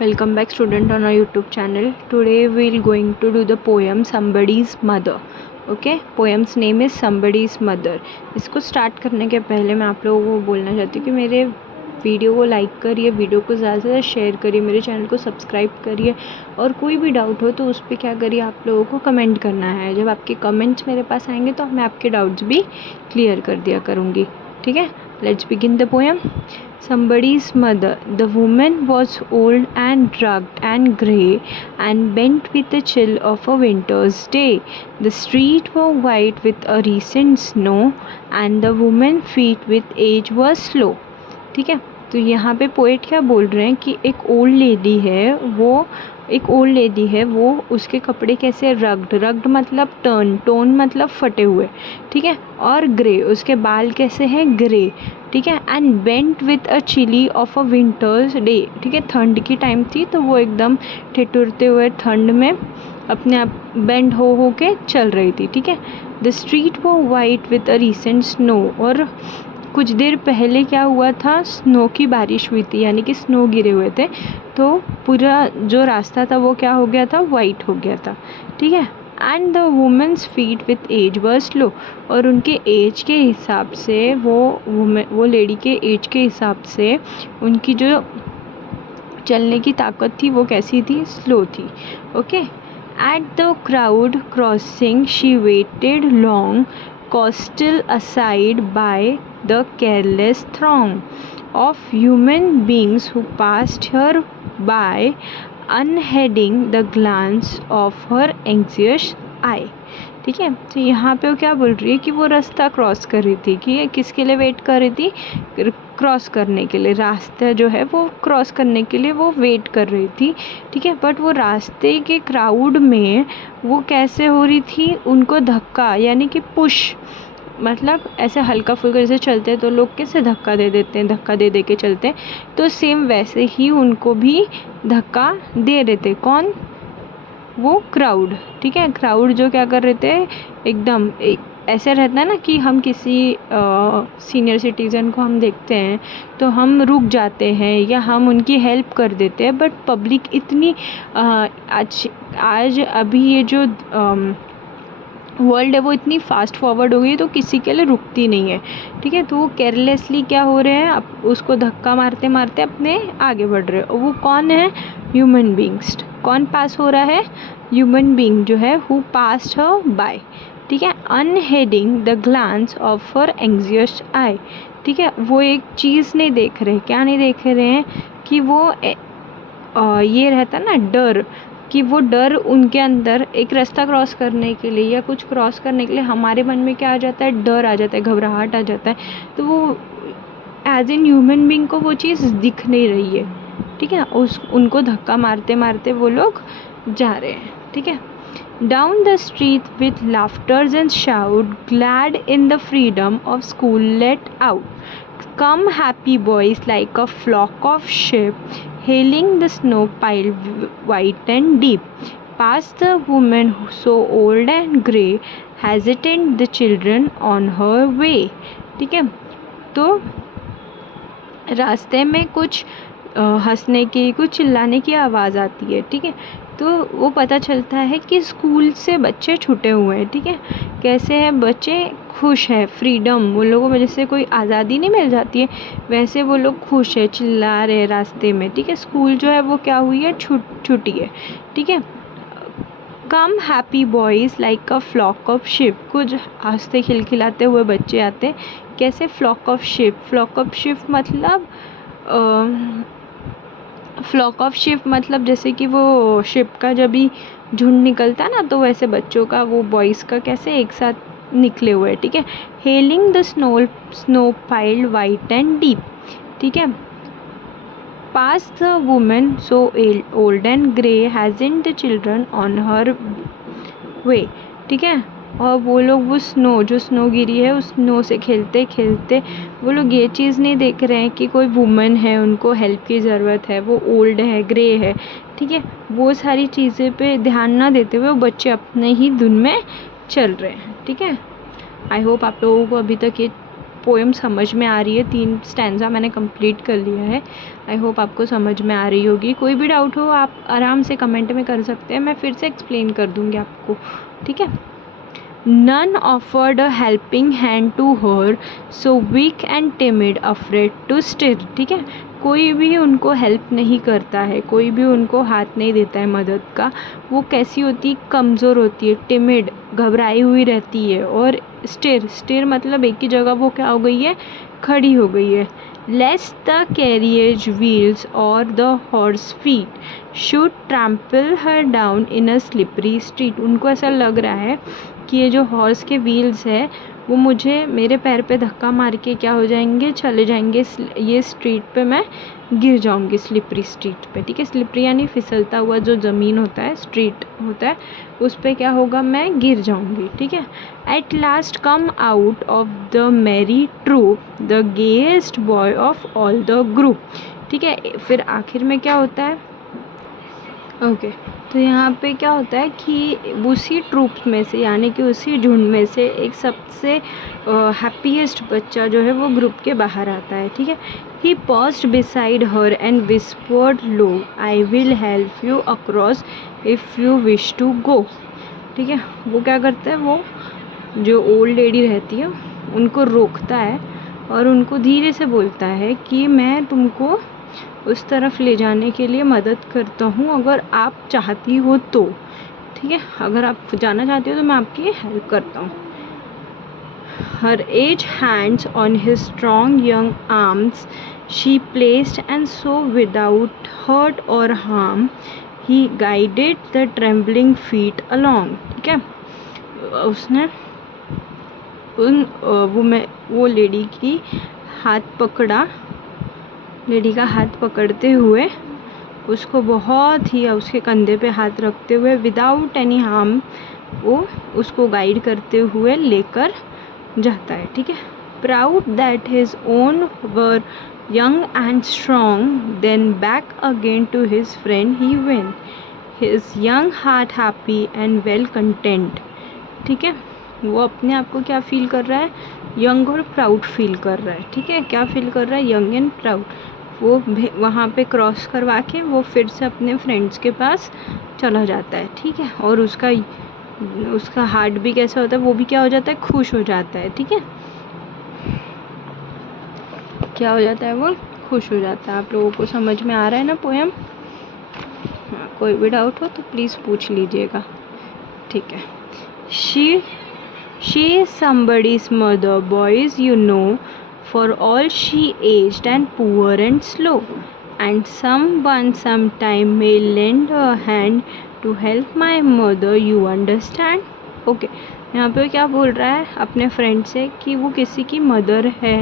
Welcome back student on our YouTube channel. Today we'll going to do the poem Somebody's Mother. Okay, poem's name is Somebody's Mother. इसको start करने के पहले मैं आप लोगों को बोलना चाहती हूँ कि मेरे वीडियो को लाइक करिए, वीडियो को ज़्यादा से ज़्यादा शेयर करिए, मेरे चैनल को सब्सक्राइब करिए और कोई भी डाउट हो तो उस पर क्या करिए, आप लोगों को कमेंट करना है. जब आपके कमेंट्स मेरे पास आएंगे तो मैं आपके डाउट्स भी क्लियर कर दिया करूँगी. ठीक है, let's begin the poem. Somebody's mother. The woman was old and rugged and grey and bent with the chill of a winter's day. The streets were white with a recent snow and the woman's feet with age were slow. ठीक है, तो यहाँ पे poet क्या बोल रहे हैं कि एक ओल्ड लेडी है, वो उसके कपड़े कैसे रग्ड मतलब टोन मतलब फटे हुए, ठीक है, और ग्रे, उसके बाल कैसे हैं, ग्रे, ठीक है, and bent with a chilly of a winter's day, ठीक है, ठंड की टाइम थी तो वो एकदम ठिठुरते हुए ठंड में अपने आप बेंड हो के चल रही थी. ठीक है, द स्ट्रीट वो white with a recent snow, और कुछ देर पहले क्या हुआ था, स्नो की बारिश हुई थी, यानी कि स्नो गिरे हुए थे, तो पूरा जो रास्ता था वो क्या हो गया था, वाइट हो गया था. ठीक है, and the women's feet with age were slow, और उनके एज के हिसाब से वो लेडी के एज के हिसाब से उनकी जो चलने की ताकत थी वो कैसी थी, स्लो थी. Okay, at the crowd crossing she weighted long, coastal aside by the careless throng of human beings who passed her by, unheeding the glance of her anxious eye. ठीक है, तो यहाँ पे वो क्या बोल रही है कि वो रास्ता क्रॉस कर रही थी, कि किसके लिए वेट कर रही थी, क्रॉस करने के लिए, रास्ता जो है वो क्रॉस करने के लिए वो वेट कर रही थी. ठीक है, बट वो रास्ते के क्राउड में वो कैसे हो रही थी, उनको धक्का, यानी कि पुश, मतलब ऐसे हल्का फुल्का जैसे चलते हैं तो लोग कैसे धक्का दे देते हैं, धक्का दे के चलते हैं, तो सेम वैसे ही उनको भी धक्का दे रहे थे. कौन, वो क्राउड. ठीक है, क्राउड जो क्या कर रहे थे, एकदम ऐसे रहता है ना कि हम किसी सीनियर सिटीज़न को हम देखते हैं तो हम रुक जाते हैं या हम उनकी हेल्प कर देते हैं, बट पब्लिक इतनी आज अभी ये जो वर्ल्ड है वो इतनी फास्ट फॉरवर्ड हो गई तो किसी के लिए रुकती नहीं है. ठीक है, तो वो केयरलेसली क्या हो रहे हैं, अब उसको धक्का मारते मारते अपने आगे बढ़ रहे हैं. वो कौन है, ह्यूमन बींग्स. कौन पास हो रहा है, ह्यूमन बींग जो है, हु पास्ड हर बाय. ठीक है, अनहेडिंग the glance of her anxious आई. ठीक है, वो एक चीज़ नहीं देख रहे, क्या नहीं देख रहे हैं, कि वो ये रहता ना डर, कि वो डर उनके अंदर एक रास्ता क्रॉस करने के लिए या कुछ क्रॉस करने के लिए हमारे मन में क्या आ जाता है, डर आ जाता है, घबराहट आ जाता है, तो वो एज एन ह्यूमन बींग को वो चीज़ दिख नहीं रही है. ठीक है, उनको धक्का मारते मारते वो लोग जा रहे हैं. ठीक है, down the street with laughters and shout, glad in the freedom of school let out, come happy boys like a flock of sheep, hailing the snow pile white and deep, past the woman so old and grey, hesitant the children on her way. ठीक है, तो रास्ते में कुछ हंसने की, कुछ चिल्लाने की आवाज़ आती है. ठीक है, तो वो पता चलता है कि स्कूल से बच्चे छूटे हुए हैं. ठीक है, कैसे हैं बच्चे, खुश है, फ्रीडम, वो लोगों को जैसे कोई आज़ादी नहीं मिल जाती है वैसे वो लोग खुश है, चिल्ला रहे रास्ते में. ठीक है, स्कूल जो है वो क्या हुई है, छुट्टी है. ठीक है, come happy boys like a flock of sheep, कुछ हंसते खिलखिलाते हुए बच्चे आते, कैसे, flock of sheep. Flock of sheep मतलब फ्लॉक ऑफ शिप मतलब जैसे कि वो शिप का जब भी झुंड निकलता ना, तो वैसे बच्चों का, वो बॉयज़ का कैसे एक साथ निकले हुए. ठीक है, hailing the snow piled white and deep. ठीक है, pass the women so old and grey, hasn't the children on her way. ठीक है, और वो लोग वो जो स्नो गिरी है उस स्नो से खेलते खेलते वो लोग ये चीज़ नहीं देख रहे हैं कि कोई वुमन है, उनको हेल्प की ज़रूरत है, वो ओल्ड है, ग्रे है. ठीक है, वो सारी चीज़ें पे ध्यान ना देते हुए वो बच्चे अपने ही धुन में चल रहे हैं. ठीक है, आई होप आप लोगों को अभी तक ये पोएम समझ में आ रही है। 3 स्टैंजा मैंने कंप्लीट कर लिया है। आई होप आपको समझ में आ रही होगी। कोई भी डाउट हो आप आराम से कमेंट में कर सकते हैं, मैं फिर से एक्सप्लेन कर दूँगी आपको, ठीक है। None offered a helping hand to her, so weak and timid, afraid to stir. ठीक है, कोई भी उनको हेल्प नहीं करता है, कोई भी उनको हाथ नहीं देता है मदद का। वो कैसी होती है, कमज़ोर होती है, टिमिड, घबराई हुई रहती है, और स्टिर मतलब एक ही जगह वो क्या हो गई है, खड़ी हो गई है। लेस द कैरियज व्हील्स और the horse feet should trample her down in a slippery street. उनको ऐसा लग रहा है कि ये जो हॉर्स के व्हील्स है वो मुझे मेरे पैर पे धक्का मार के क्या हो जाएंगे, चले जाएंगे, ये स्ट्रीट पे मैं गिर जाऊंगी, स्लिपरी स्ट्रीट पे, ठीक है। स्लिपरी यानी फिसलता हुआ जो ज़मीन होता है, स्ट्रीट होता है, उस पे क्या होगा, मैं गिर जाऊंगी, ठीक है। At last come out of the merry troop the gayest boy of all the group, ठीक है। फिर आखिर में क्या होता है, ओके तो यहाँ पे क्या होता है कि उसी ट्रूप में से यानी कि उसी झुंड में से एक सबसे हैप्पीएस्ट बच्चा जो है वो ग्रुप के बाहर आता है, ठीक है। He paused beside her and whispered low, I will help you across if you wish to go, ठीक है। वो क्या करता है, वो जो ओल्ड लेडी रहती है उनको रोकता है और उनको धीरे से बोलता है कि मैं तुमको उस तरफ ले जाने के लिए मदद करता हूँ अगर आप चाहती हो तो, ठीक है। अगर आप जाना चाहती हो तो मैं आपकी हेल्प करता हूँ। Her aged hands on his strong young arms she placed and so without hurt or harm he guided the trembling feet along, ठीक है। उसने वो लेडी की हाथ पकड़ा, लेडी का हाथ पकड़ते हुए उसको बहुत ही, उसके कंधे पे हाथ रखते हुए विदाउट एनी हार्म वो उसको गाइड करते हुए लेकर जाता है, ठीक है। Proud that his own were young and strong then back again to his friend he went, his young heart happy and well content, ठीक है। वो अपने आप को क्या फील कर रहा है, यंग और प्राउड फील कर रहा है, ठीक है। क्या फील कर रहा है, यंग एंड प्राउड। वो वहाँ पे क्रॉस करवा के वो फिर से अपने फ्रेंड्स के पास चला जाता है, ठीक है। और उसका हार्ट भी कैसा होता है, वो भी क्या हो जाता है, खुश हो जाता है, ठीक है। क्या हो जाता है, वो खुश हो जाता है। आप लोगों को समझ में आ रहा है ना पोएम? हाँ, कोई भी डाउट हो तो प्लीज़ पूछ लीजिएगा, ठीक है। She is somebody's mother, boys, you know, for all she aged and poor and slow, and someone sometime may lend a hand to help my mother, you understand? Okay यहाँ पे क्या बोल रहा है अपने फ्रेंड से कि वो किसी की मदर है,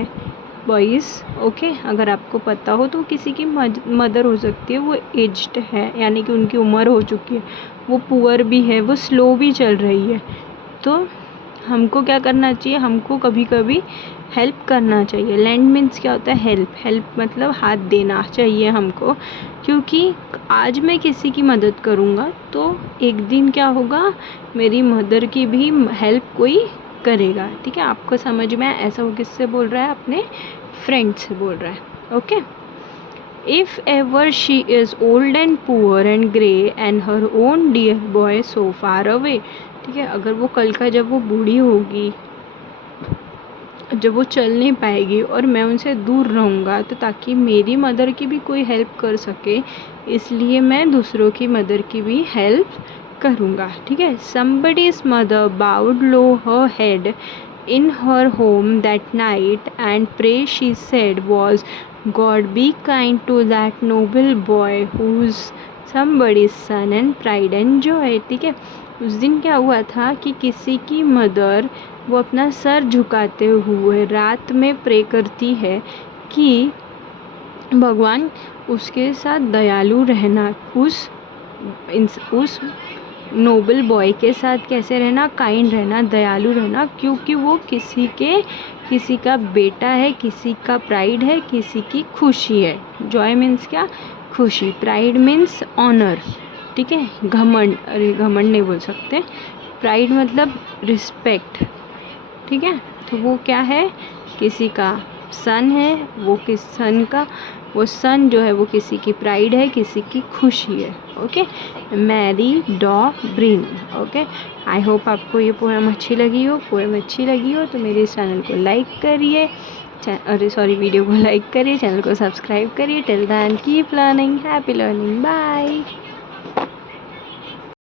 बॉयज़, ओके। अगर आपको पता हो तो किसी की मदर हो सकती है, वो एज्ड है यानी कि उनकी उम्र हो चुकी है, वो पुअर भी है, वो स्लो भी चल रही है, तो हमको क्या करना चाहिए, हमको कभी कभी हेल्प करना चाहिए। लैंड मीन्स क्या होता है, हेल्प, हेल्प मतलब हाथ देना चाहिए हमको, क्योंकि आज मैं किसी की मदद करूँगा तो एक दिन क्या होगा, मेरी मदर की भी हेल्प कोई करेगा, ठीक है। आपको समझ में ऐसा वो किससे बोल रहा है, अपने फ्रेंड से बोल रहा है, okay. If ever she is old and poor and grey and her own dear boy so far away, ठीक है। अगर वो कल का जब वो बूढ़ी होगी, जब वो चल नहीं पाएगी और मैं उनसे दूर रहूँगा, तो ताकि मेरी मदर की भी कोई हेल्प कर सके, इसलिए मैं दूसरों की मदर की भी हेल्प करूँगा, ठीक है। somebody's mother bowed low her head in her home that night and pray she said was, God be kind to that noble boy who's somebody's son and pride and joy, ठीक है। उस दिन क्या हुआ था कि किसी की मदर वो अपना सर झुकाते हुए रात में प्रे करती है कि भगवान उसके साथ दयालु रहना, उस नोबल बॉय के साथ कैसे रहना, काइंड रहना, दयालु रहना, क्योंकि वो किसी का बेटा है, किसी का प्राइड है, किसी की खुशी है। जॉय मीन्स क्या, खुशी। प्राइड मीन्स ऑनर, ठीक है। घमंड, अरे घमंड नहीं बोल सकते, प्राइड मतलब रिस्पेक्ट, ठीक है। तो वो क्या है, किसी का सन है, वो किस सन का, वो सन जो है वो किसी की प्राइड है, किसी की खुशी है। ओके, मैरी डॉ ब्रीन। ओके, आई होप आपको ये पोएम अच्छी लगी हो। पोएम अच्छी लगी हो तो मेरे इस चैनल को लाइक करिए, अरे सॉरी, वीडियो को लाइक करिए, चैनल को सब्सक्राइब करिए। Till then keep learning, happy learning, bye.